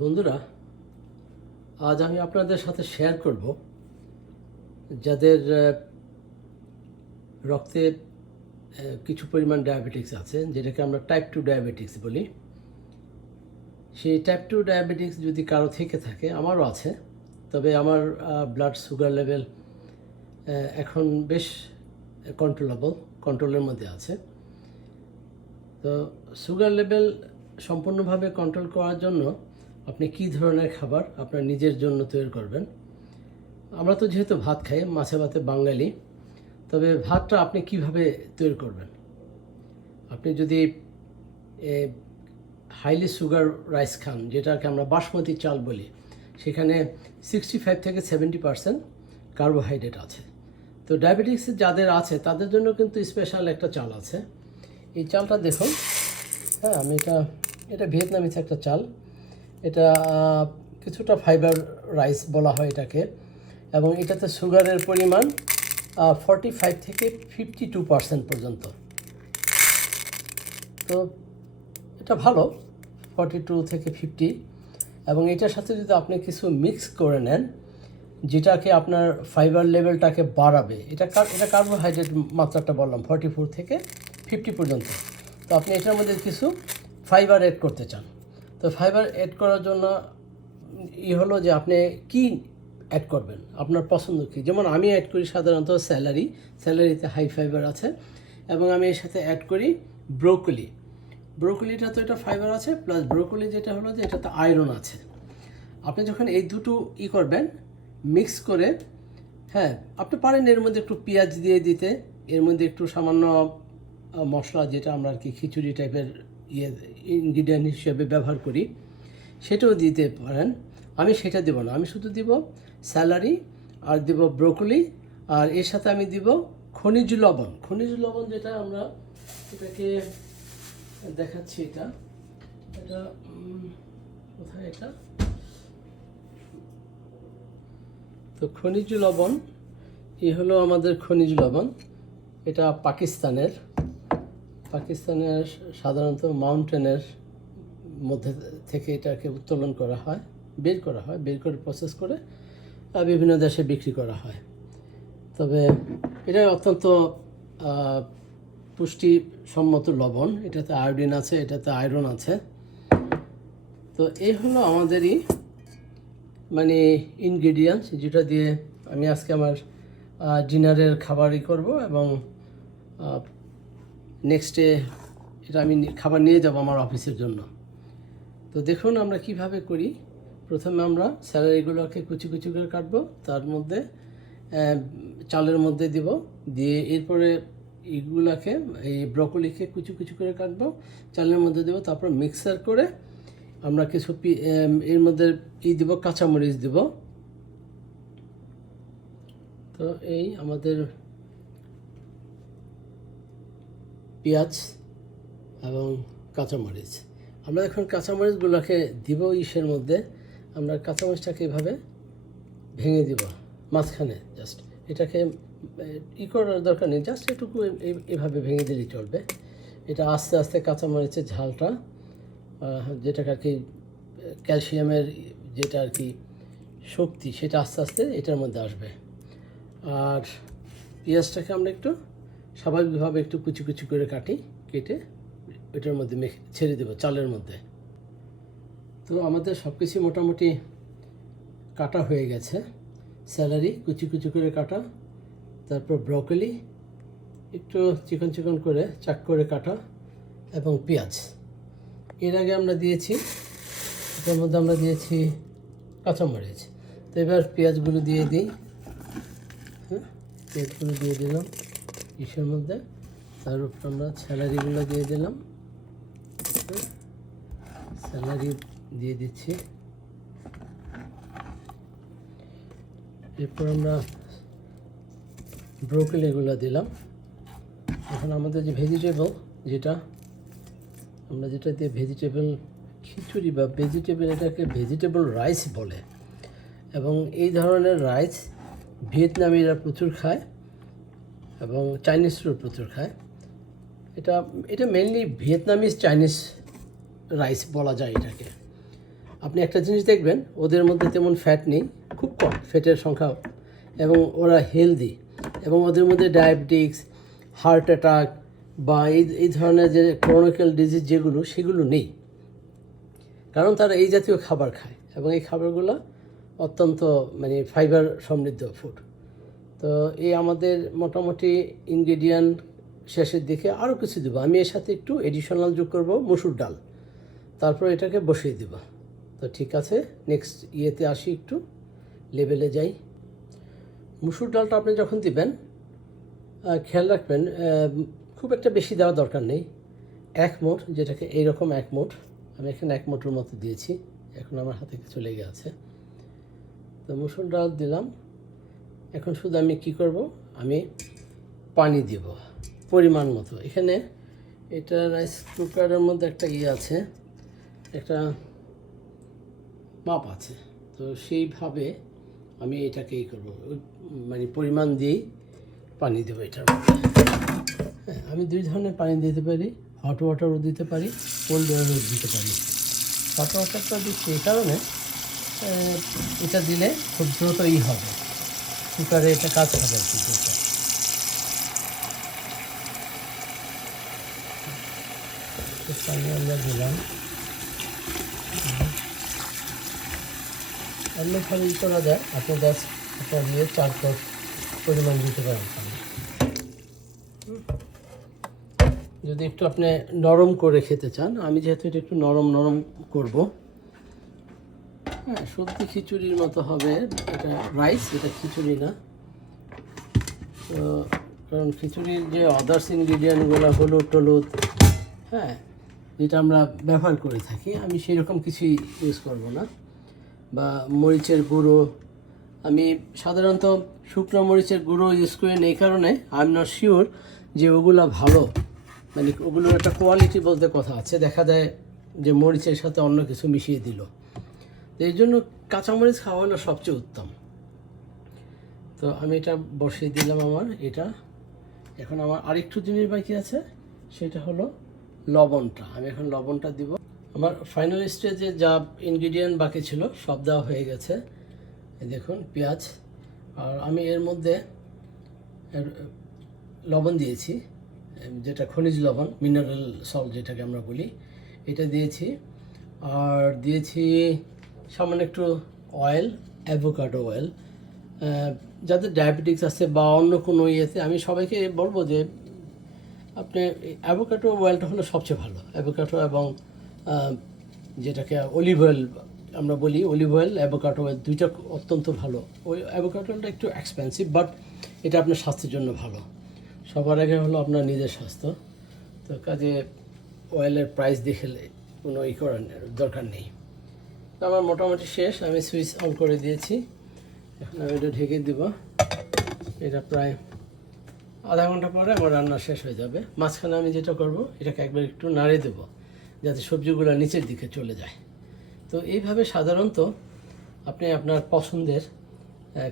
বন্ধুরা, আজ আমি আপনাদের সাথে শেয়ার করব যাদের রক্তে কিছু পরিমাণ ডায়াবেটিক্স আছে, যেটাকে আমরা টাইপ 2 ডায়াবেটিক্স বলি। সেই টাইপ 2 ডায়াবেটিক্স যদি কারো থেকে থাকে, আমারও আছে, তবে আমার ব্লাড সুগার লেভেল এখন বেশ কন্ট্রোলের মধ্যে আছে। তো সুগার লেভেল সম্পূর্ণভাবে কন্ট্রোল করার জন্য আপনি কী ধরনের খাবার আপনার নিজের জন্য তৈরি করবেন। আমরা তো যেহেতু ভাত খাই, মাছে ভাতে বাঙালি, তবে ভাতটা আপনি কিভাবে তৈরি করবেন? আপনি যদি হাইলি সুগার রাইস খান, যেটাকে আমরা বাসমতি চাল বলি, সেখানে 65 থেকে 70% কার্বোহাইড্রেট আছে। তো ডায়াবেটিক্স যাদের আছে তাদের জন্য কিন্তু স্পেশাল একটা চাল আছে। এই চালটা দেখুন, হ্যাঁ, আমি এটা ভিয়েতনামিজ একটা চাল। এটা কিছুটা ফাইবার রাইস বলা হয় এটাকে, এবং এটাতে সুগারের পরিমাণ 45 থেকে 52% পর্যন্ত। তো এটা ভালো, 42 থেকে 50। এবং এটার সাথে যদি আপনি কিছু মিক্স করে নেন, যেটাকে আপনার ফাইবার লেভেলটাকে বাড়াবে, এটা কার্বোহাইড্রেট মাত্রাটা বললাম 44 থেকে 50 পর্যন্ত। তো আপনি এটার মধ্যে কিছু ফাইবার অ্যাড করতে চান। তো ফাইবার অ্যাড করার জন্য হলো যে আপনি কি অ্যাড করবেন, আপনার পছন্দ কী। যেমন আমি অ্যাড করি সাধারণত স্যালারিতে হাই ফাইবার আছে, এবং আমি এর সাথে অ্যাড করি ব্রোকলিটা তো এটা ফাইবার আছে, প্লাস ব্রোকলি যেটা হলো যে এটাতে আয়রন আছে। আপনি যখন এই দুটো করবেন, মিক্স করে, হ্যাঁ, আপনি পারেন এর মধ্যে একটু পেঁয়াজ দিয়ে দিতে, এর মধ্যে একটু সামান্য মশলা, যেটা আমরা আর কি খিচুড়ি টাইপের ইনগ্রিডিয়েন্ট হিসেবে ব্যবহার করি, সেটাও দিতে পারেন। আমি সেটা দেবো না, আমি শুধু দিব স্যালারি আর দিব ব্রোকলি, আর এর সাথে আমি দিব খনিজ লবণ, যেটা আমরা এটাকে দেখাচ্ছি। এটা কোথায় এটা? তো খনিজ লবণ, হলো আমাদের খনিজ লবণ। এটা পাকিস্তানের সাধারণত মাউন্টেনের মধ্যে থেকে এটাকে উত্তোলন করা হয়, বের করে প্রসেস করে বিভিন্ন দেশে বিক্রি করা হয়। তবে এটা অত্যন্ত পুষ্টিসম্মত লবণ, এটাতে আয়োডিন আছে, এটাতে আয়রন আছে। তো এই হলো আমাদেরই মানে ইনগ্রিডিয়েন্টস, যেটা দিয়ে আমি আজকে আমার ডিনারের খাবারই করব, এবং নেক্সট ডে এটা আমি খাবার নিয়ে যাব আমার অফিসের জন্য। তো দেখুন আমরা কিভাবে করি। প্রথমে আমরা স্যালারিগুলোকে কুচি করে কাটবো, তার মধ্যে চালের মধ্যে দিয়ে এরপরে এইগুলাকে, এই ব্রকলিকে কুচি করে কাটবো, চালের মধ্যে দেবো, তারপর মিক্সার করে আমরা কিছু এর মধ্যে দিব, কাঁচামরিচ দিব। তো এই আমাদের পেঁয়াজ এবং কাঁচামরিচ, আমরা এখন কাঁচামরিচগুলোকে দিব ইসের মধ্যে। আমরা কাঁচামরিচটাকে এভাবে ভেঙে দিব মাঝখানে, জাস্ট এটাকে করার দরকার নেই, জাস্ট এটুকু এভাবে ভেঙে দিলেই চলবে। এটা আস্তে আস্তে কাঁচামরিচের ঝালটা, যেটাকে আর কি ক্যালসিয়ামের যেটা আর কি শক্তি, সেটা আস্তে আস্তে এটার মধ্যে আসবে। আর পেঁয়াজটাকে আমরা একটু স্বাভাবিকভাবে একটু কুচি করে কেটে এটার মধ্যে ছেড়ে দেবো চালের মধ্যে। তো আমাদের সব কিছু মোটামুটি কাটা হয়ে গেছে। স্যালারি কুচি করে কাটা, তারপর ব্রকলি একটু চিকন করে চাক করে কাটা, এবং পেঁয়াজ। এর আগে আমরা দিয়েছি, এটার মধ্যে আমরা দিয়েছি কাঁচামরিচ। তো এবার পেঁয়াজগুলো দিয়ে দিই। হ্যাঁ, পেঁয়াজগুলো দিয়ে দিলাম ইসের মধ্যে, তার উপর আমরা স্যালারিগুলো দিয়ে দিলাম। স্যালারি দিয়ে দিচ্ছি, এরপর আমরা ব্রোকলিগুলো দিলাম। এখন আমাদের যে ভেজিটেবল, যেটা দিয়ে ভেজিটেবল খিচুড়ি বা এটাকে ভেজিটেবল রাইস বলে, এবং এই ধরনের রাইস ভিয়েতনামিরা প্রচুর খায় এবং চাইনিজরাও প্রচুর খায়। এটা মেনলি ভিয়েতনামিজ চাইনিজ রাইস বলা যায় এটাকে। আপনি একটা জিনিস দেখবেন, ওদের মধ্যে তেমন ফ্যাট নেই, খুব কম ফ্যাটের সংখ্যা, এবং ওরা হেলদি, এবং ওদের মধ্যে ডায়াবেটিক্স, হার্ট অ্যাটাক বা এই ধরনের যে ক্রনিক্যাল ডিজিজ যেগুলো, সেগুলো নেই, কারণ তারা এই জাতীয় খাবার খায়, এবং এই খাবারগুলো অত্যন্ত মানে ফাইবার সমৃদ্ধ ফুড। তো এই আমাদের মোটামুটি ইনগ্রেডিয়েন্ট শেষের দিকে আরও কিছু দেবো আমি, এর সাথে একটু এডিশনাল যোগ করব মসুর ডাল, তারপর এটাকে বসিয়ে দেব। তো ঠিক আছে, নেক্সট ইয়েতে আসি, একটু লেভেলে যাই। মসুর ডালটা আপনি যখন দিবেন খেয়াল রাখবেন খুব একটা বেশি দেওয়া দরকার নেই, 1 মুঠ, যেটাকে এইরকম 1 মুঠ, আমি এখানে 1 মুঠের মতো দিয়েছি, এখন আমার হাতে কিছু লেগে আছে। তো মসুর ডাল দিলাম, এখন শুধু আমি কি করব, আমি পানি দিব পরিমাণ মতো। এখানে এটা রাইস কুকারের মধ্যে একটা ইয়ে আছে, একটা মাপ আছে, তো সেইভাবে আমি এটাকে ই করবো, মানে পরিমাণ দিয়েই পানি দেবো এটার মধ্যে। হ্যাঁ, আমি 2 ধরনের পানি দিতে পারি, হট ওয়াটারও দিতে পারি, কোল্ড ওয়াটারও দিতে পারি। হট ওয়াটারটা দিচ্ছি এই কারণে, এটা দিলে খুব দ্রুতই হবে, কুকারে এটা কাজ হবে আর কি দ্রুত। পানি আমরা দিলাম, অন্যভাবে করা যায়, আপনি জাস্ট আপনার দিয়ে 4 কাপ পরিমাণ দিতে পারেন পানি। যদি একটু আপনি নরম করে খেতে চান, আমি যেহেতু এটা একটু নরম নরম করব, হ্যাঁ, সত্যি খিচুড়ির মতো হবে, এটা রাইস, এটা খিচুড়ি না। তো কারণ খিচুড়ির যে আদার্স ইনগ্রিডিয়েন্টগুলো, হলুদ টলুদ, হ্যাঁ, যেটা আমরা ব্যবহার করে থাকি, আমি সেরকম কিছুই ইউজ করব না, বা মরিচের গুঁড়ো, আমি সাধারণত শুকনো মরিচের গুঁড়ো ইউজ করি এই কারণে আই এম নট শিওর যে ওগুলো ভালো, মানে ওগুলোর একটা কোয়ালিটি বলতে কথা আছে, দেখা যায় যে মরিচের সাথে অন্য কিছু মিশিয়ে দিল, তো এই জন্য কাঁচামরিচ খাওয়া হলো সবচেয়ে উত্তম। তো আমি এটা বসিয়ে দিলাম আমার এটা। এখন আমার আরেকটু জিনিস বাকি আছে, সেটা হলো লবণটা, আমি এখন লবণটা দিব। আমার ফাইনাল স্টেজে যা ইনগ্রিডিয়েন্ট বাকি ছিল সব দেওয়া হয়ে গেছে, এই দেখুন পেঁয়াজ, আর আমি এর মধ্যে লবণ দিয়েছি, যেটা খনিজ লবণ, মিনারেল সল্ট যেটাকে আমরা বলি, এটা দিয়েছি, আর দিয়েছি সামান্য একটু অয়েল, অ্যাভোকাডো অয়েল। যাদের ডায়াবেটিক্স আছে বা অন্য কোনো ইয়েতে, আমি সবাইকে বলবো যে আপনি অ্যাভোকাডো অয়েলটা হলো সবচেয়ে ভালো, অ্যাভোকাডো এবং যেটাকে অলিভ অয়েল আমরা বলি, অলিভ অয়েল, অ্যাভোকাডো অয়েল, দুইটা অত্যন্ত ভালো। ওই অ্যাভোকাডো অয়েলটা একটু এক্সপেন্সিভ, বাট এটা আপনার স্বাস্থ্যের জন্য ভালো। সবার আগে হলো আপনার নিজের স্বাস্থ্য, তো কাজে অয়েলের প্রাইস দেখে কোনো ই করার দরকার নেই। তো আমার মোটামুটি শেষ, আমি সুইচ অন করে দিয়েছি, এখন আমি এটা ঢেকে দিব। এটা প্রায় আধা ঘন্টা পরে আমার রান্না শেষ হয়ে যাবে। মাঝখানে আমি যেটা করব, এটাকে একবার একটু নাড়িয়ে দেবো যাতে সবজিগুলো নিচের দিকে চলে যায়। তো এইভাবে সাধারণত আপনি আপনার পছন্দের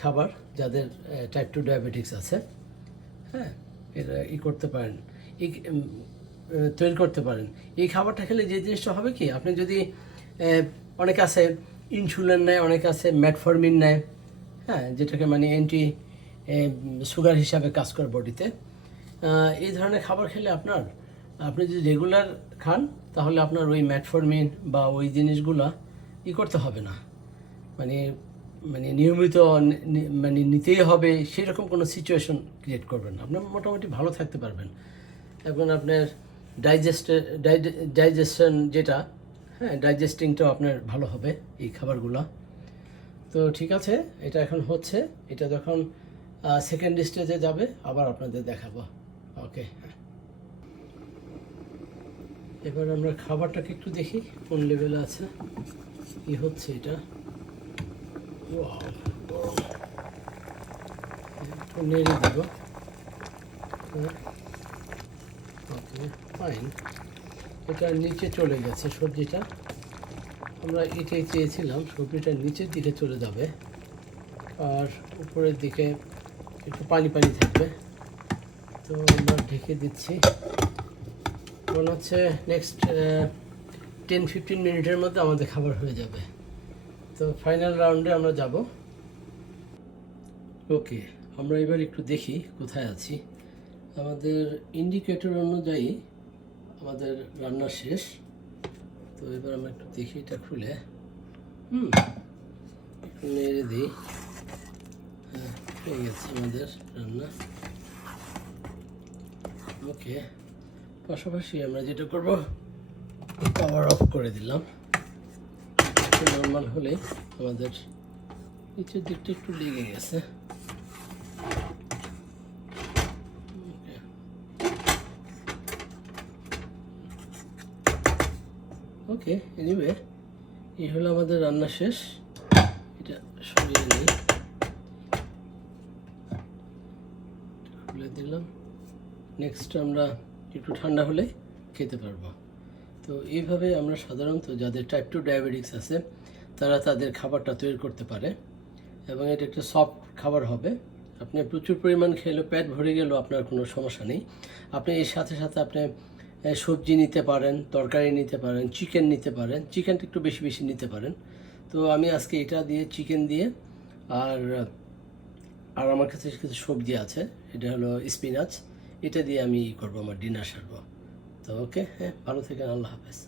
খাবার, যাদের টাইপ 2 ডায়াবেটিক্স আছে, হ্যাঁ, এটা করতে পারেন, তৈরি করতে পারেন। এই খাবারটা খেলে যে জিনিসটা হবে কি, আপনি যদি অনেকে আছে ইনসুলিন নেয়, অনেকে আছে ম্যাটফরমিন নেয়, হ্যাঁ, যেটাকে মানে অ্যান্টি সুগার হিসাবে কাজ করে বডিতে। এই ধরনের খাবার খেলে আপনি যদি রেগুলার খান, তাহলে আপনার ওই ম্যাটফরমিন বা ওই জিনিসগুলো করতে হবে না, মানে মানে নিয়মিত মানে নিতেই হবে সেরকম কোনো সিচুয়েশন ক্রিয়েট করবেন না, আপনার মোটামুটি ভালো থাকতে পারবেন। এখন আপনার ডাইজেশন যেটা, হ্যাঁ, ডাইজেস্টিংটাও আপনার ভালো হবে এই খাবারগুলো। তো ঠিক আছে, এটা এখন হচ্ছে, এটা যখন সেকেন্ড স্টেজে যাবে আবার আপনাদের দেখাবো। ওকে, এবার আমরা খাবারটাকে একটু দেখি কোন লেভেলে আছে, কি হচ্ছে এটা। একটু নেড়ে দেবো। ওকে, ফাইন, এটা নিচে চলে গেছে সবজিটা, আমরা এটাই চেয়েছিলাম, সবজিটা নিচের দিকে চলে যাবে আর উপরের দিকে একটু পানি পানি থাকবে। তো আমরা ঢেকে দিচ্ছি, মনে হচ্ছে নেক্সট 10-15 মিনিটের মধ্যে আমাদের খাবার হয়ে যাবে। তো ফাইনাল রাউন্ডে আমরা যাব। ওকে, আমরা এবার একটু দেখি কোথায় আছি। আমাদের ইন্ডিকেটর অনুযায়ী আমাদের রান্না শেষ। তো এবার আমরা একটু দেখি এটা খুলে, একটু নেড়ে দিই। হ্যাঁ, হয়ে গেছে আমাদের রান্না। ওকে, পাশাপাশি আমরা যেটা করব, পাওয়ার অফ করে দিলাম। নর্মাল হলে আমাদের নিচের দিকটা একটু লেগে গেছে। ওকে, এনিওয়ে, এই হলো আমাদের রান্না শেষ। এটা সরিয়ে নিই, খুলে দিলাম। নেক্সট আমরা একটু ঠান্ডা হলে খেতে পারবো। তো এইভাবে আমরা সাধারণত যাদের টাইপ 2 ডায়াবেটিক্স আছে তারা তাদের খাবারটা তৈরি করতে পারে, এবং এটা একটা সফট খাবার হবে। আপনি প্রচুর পরিমাণ খেলেও, পেট ভরে গেলেও আপনার কোনো সমস্যা নেই। আপনি এর সাথে সাথে আপনি সবজি নিতে পারেন, তরকারি নিতে পারেন, চিকেন নিতে পারেন। চিকেনটা একটু বেশি বেশি নিতে পারেন। তো আমি আজকে এটা দিয়ে, চিকেন দিয়ে, আর আর আমার কাছে কিছু সবজি আছে, এটা হলো স্পিনাচ, এটা দিয়ে আমি করবো, আমার ডিনার সারবো। তো ওকে, হ্যাঁ, ভালো থাকেন, আল্লাহ হাফেজ।